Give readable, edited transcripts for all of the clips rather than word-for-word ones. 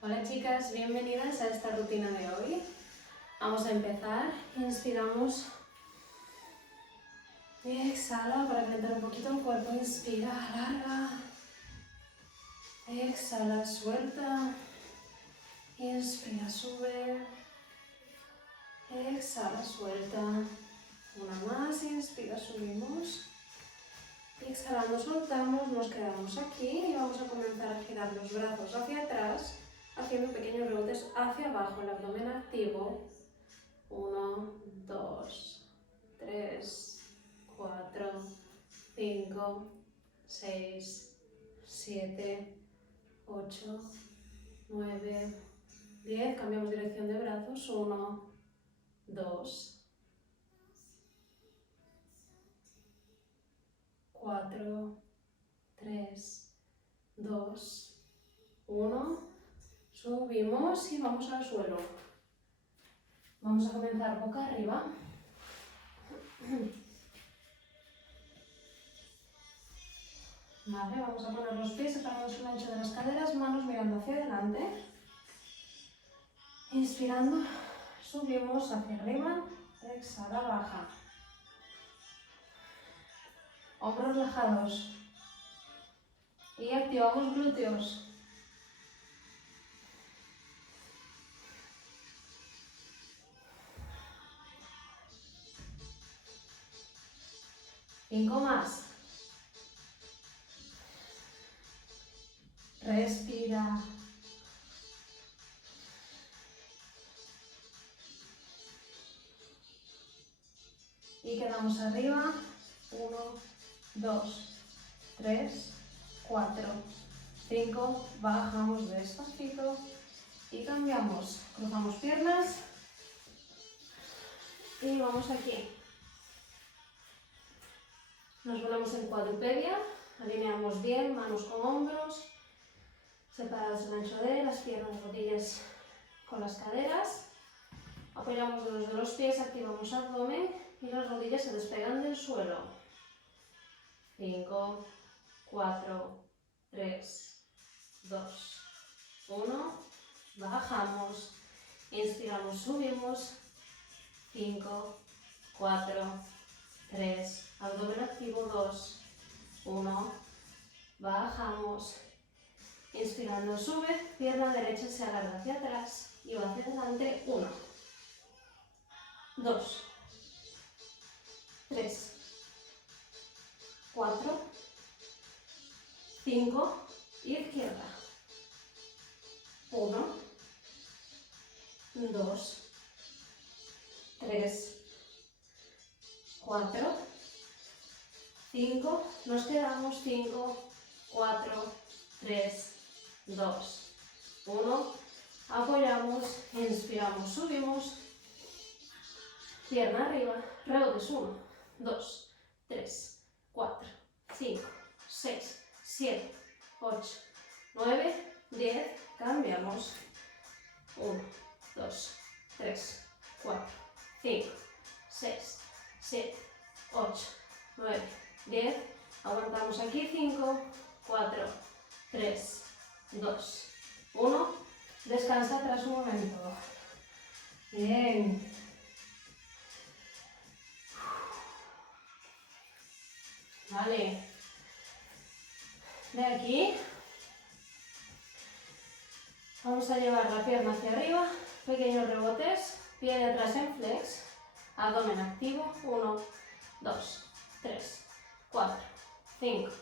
Hola chicas, bienvenidas a esta rutina de hoy. Vamos a empezar. Inspiramos y exhala para calentar un poquito el cuerpo. Inspira, alarga. Exhala, suelta. Inspira, sube. Exhala, suelta. Una más, inspira, subimos. Y exhalando, soltamos, nos quedamos aquí y vamos a comenzar a girar los brazos hacia atrás, haciendo pequeños rebotes hacia abajo, el abdomen activo. 1, 2, 3, 4, 5, 6, 7, 8, 9, 10. Cambiamos dirección de brazos. 1, 2, 4, 3, 2, 1. Subimos y vamos al suelo. Vamos a comenzar boca arriba. Vale, vamos a poner los pies separados el ancho de las caderas, manos mirando hacia adelante. Inspirando, subimos hacia arriba, exhala, baja. Hombros relajados. Y activamos glúteos. Cinco más. Respira. Y quedamos arriba. 1, 2, 3, 4, 5. Bajamos despacito. Y cambiamos. Cruzamos piernas. Y vamos aquí. Nos ponemos en cuadrupedia. Alineamos bien, manos con hombros. Separados el ancho de las piernas, rodillas con las caderas. Apoyamos los dedos de los pies, activamos abdomen y las rodillas se despegan del suelo. 5, 4, 3, 2, 1. Bajamos. Inspiramos, subimos. 5, 4, 3. Abdomen activo. 2, 1. Bajamos. Inspirando, sube. Pierna derecha se alarga hacia atrás y va hacia adelante. 1, 2, 3, 4, 5, izquierda. 1, 2, 3, 4, 5. Nos quedamos. 5, 4, 3, 2, 1. Apoyamos, inspiramos, subimos. Pierna arriba, rebotes. 1, 2, 3, 4, 5, 6, 7, 8, 9, 10. Cambiamos. 1, 2, 3, 4, 5, 6, 7, 8, 9, 10. Aguantamos aquí. 5, 4, 3, 2, 1. Descansa atrás un momento. Bien. Vale. De aquí vamos a llevar la pierna hacia arriba, pequeños rebotes, pie de atrás en flex, abdomen activo. 1, 2, 3, 4, 5.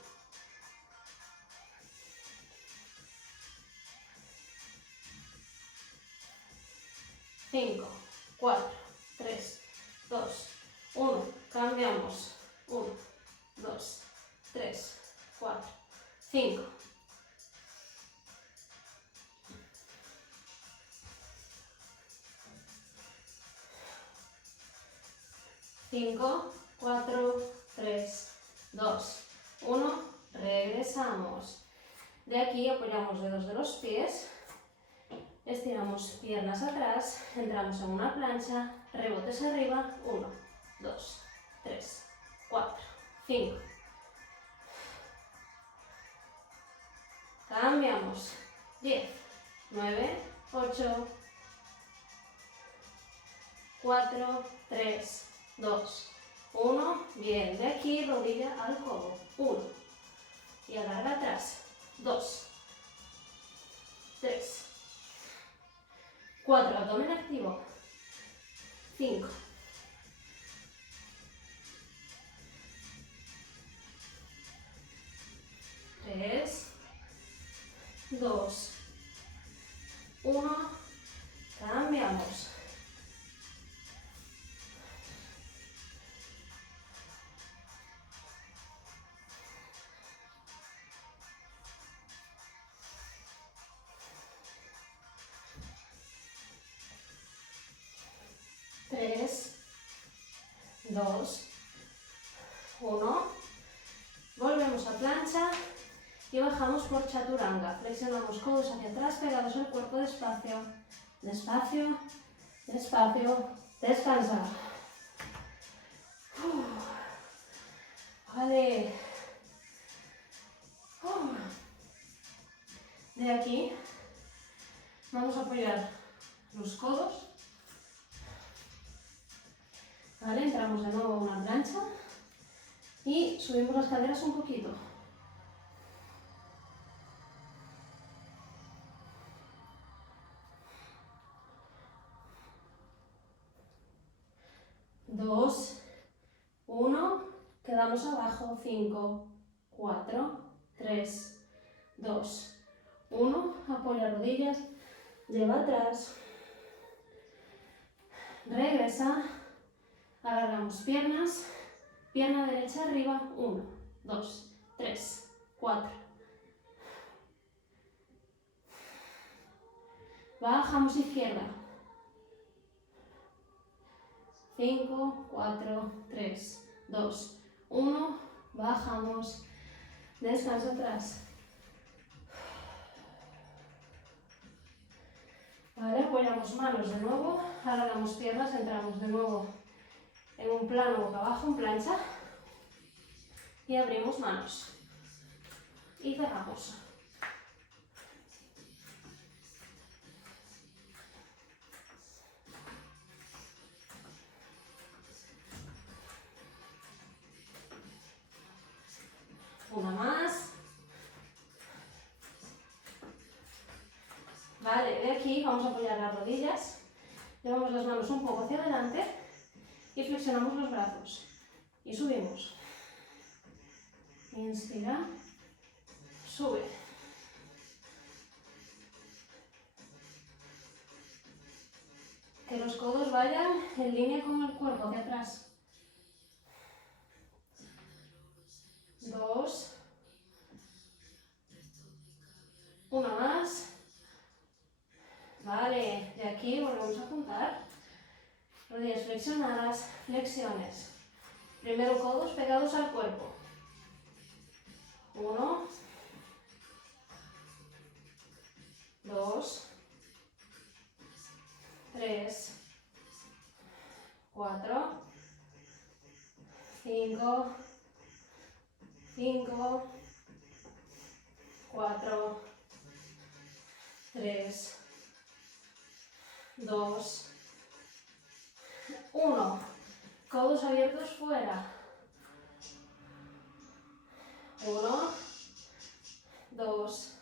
5, 4, 3, 2, 1. Cambiamos. 1, 2, 3, 4, 5. 5, 4, 3, 2, 1. Regresamos. De aquí apoyamos dedos de los pies. Estiramos piernas atrás, entramos en una plancha, rebotes arriba. 1, 2, 3, 4, 5. Cambiamos. 10, 9, 8, 4, 3, 2, 1. Bien, de aquí rodilla al codo. 1. Y alarga atrás. 2, 3, 4. Abdomen activo. 5. 3, 2, 1. Cambiamos. Tres, 2, 1. Volvemos a plancha y bajamos por chaturanga. Flexionamos codos hacia atrás, pegados al cuerpo, despacio, despacio, despacio. Descansa. Vale. De aquí vamos a apoyar los codos. Vale, entramos de nuevo a una plancha y subimos las caderas un poquito. Dos, 1, quedamos abajo. 5, 4, 3, 2, 1. Apoya rodillas, lleva atrás, regresa, alargamos piernas, pierna derecha arriba. 1, 2, 3, 4. Bajamos izquierda. 5, 4, 3, 2, 1. Bajamos. Descanso atrás. Vale, apoyamos manos de nuevo. Alargamos piernas. Entramos de nuevo en un plano boca abajo, en plancha. Y abrimos manos. Y cerramos. Una más. Vale, de aquí vamos a apoyar las rodillas. Llevamos las manos un poco hacia adelante y flexionamos los brazos. Y subimos. Inspira. Sube. Que los codos vayan en línea con el cuerpo, hacia atrás. 2. Una más. Vale, de aquí volvemos a juntar. Rodillas flexionadas, flexiones. Primero codos pegados al cuerpo. 1, 2, 3, 4, 5, 5, 4, 3, 2, 1. Codos abiertos fuera. 1, 2,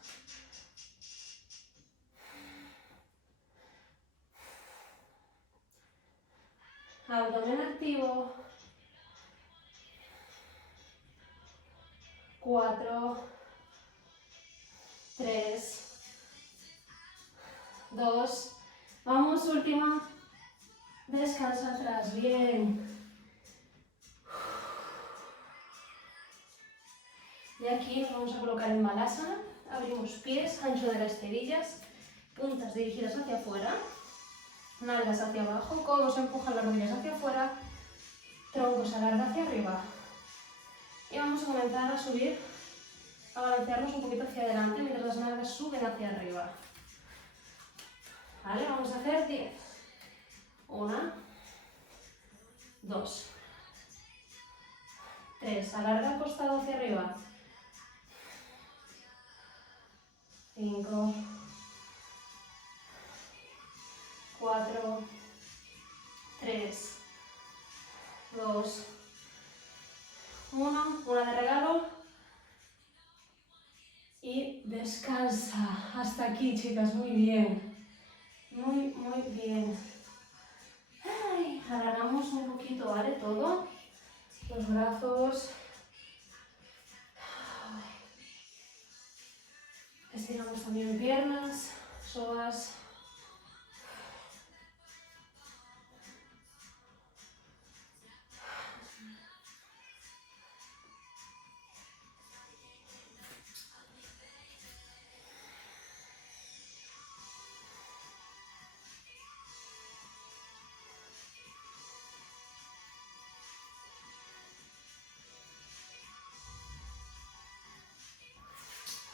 3. Abdomen activo. 4, 3, 2. Vamos, última. Descansa atrás, bien. De aquí nos vamos a colocar en Malasana. Abrimos pies, ancho de las cerillas, puntas dirigidas hacia afuera, nalgas hacia abajo, codos empujan las rodillas hacia afuera, tronco se alarga hacia arriba. Y vamos a comenzar a subir, a balancearnos un poquito hacia adelante mientras las nalgas suben hacia arriba. Vale, vamos a hacer 10. 1, 2, 3. Alarga el costado hacia arriba. 5, Descansa. Hasta aquí, chicas. Muy bien. Muy, muy bien. Ay, alargamos un poquito, ¿vale? Todo. Los brazos. Estiramos también piernas, psoas.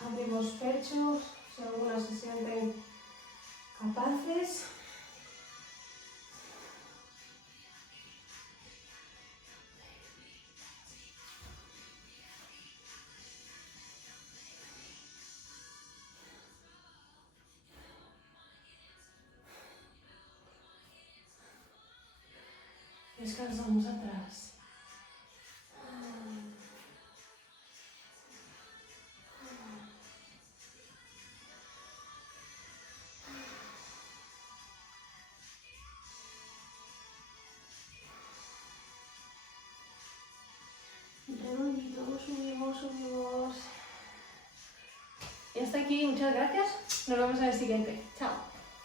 Abrimos pecho, si algunas se sienten capaces. Descansamos atrás. Redondito, subimos, subimos. Y hasta aquí, muchas gracias. Nos vemos en el siguiente. Chao.